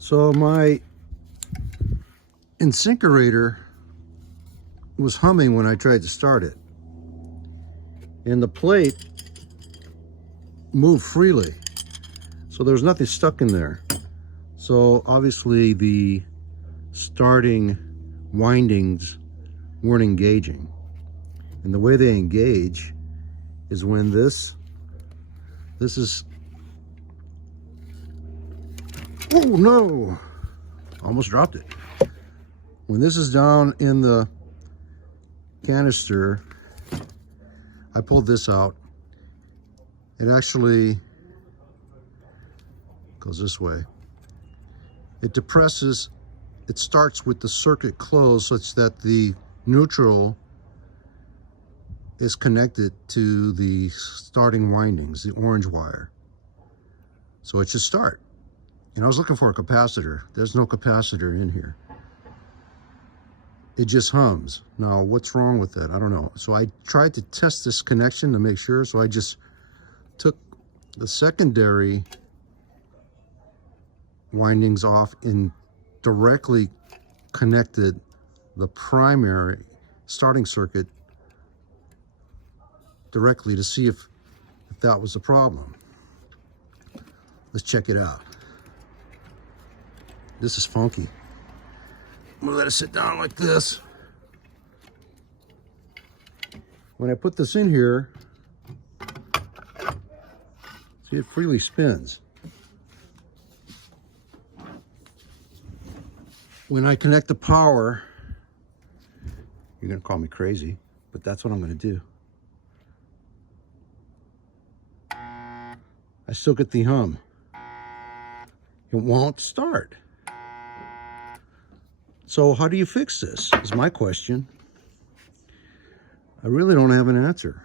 So my Insinkerator was humming when I tried to start it, and the plate moved freely, so there was nothing stuck in there. So obviously the starting windings weren't engaging, and the way they engage is when this is, oh no, almost dropped it. When this is down in the canister, I pulled this out. It actually goes this way. It depresses, it starts with the circuit closed such that the neutral is connected to the starting windings, the orange wire. So it should start. And I was looking for a capacitor. There's no capacitor in here. It just hums. Now, what's wrong with that? I don't know. So I tried to test this connection to make sure. So I just took the secondary windings off and directly connected the primary starting circuit directly to see if that was the problem. Let's check it out. This is funky. I'm gonna let it sit down like this. When I put this in here, see, it freely spins. When I connect the power, you're gonna call me crazy, but that's what I'm gonna do. I still get the hum. It won't start. So how do you fix this, is my question. I really don't have an answer.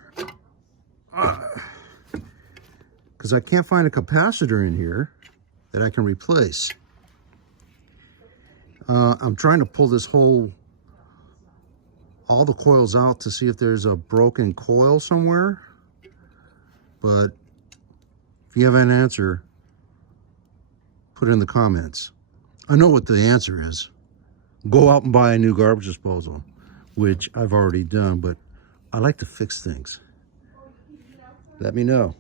Because I can't find a capacitor in here that I can replace. I'm trying to pull this all the coils out to see if there's a broken coil somewhere. But if you have an answer, put it in the comments. I know what the answer is. Go out and buy a new garbage disposal, which I've already done, but I like to fix things. Let me know.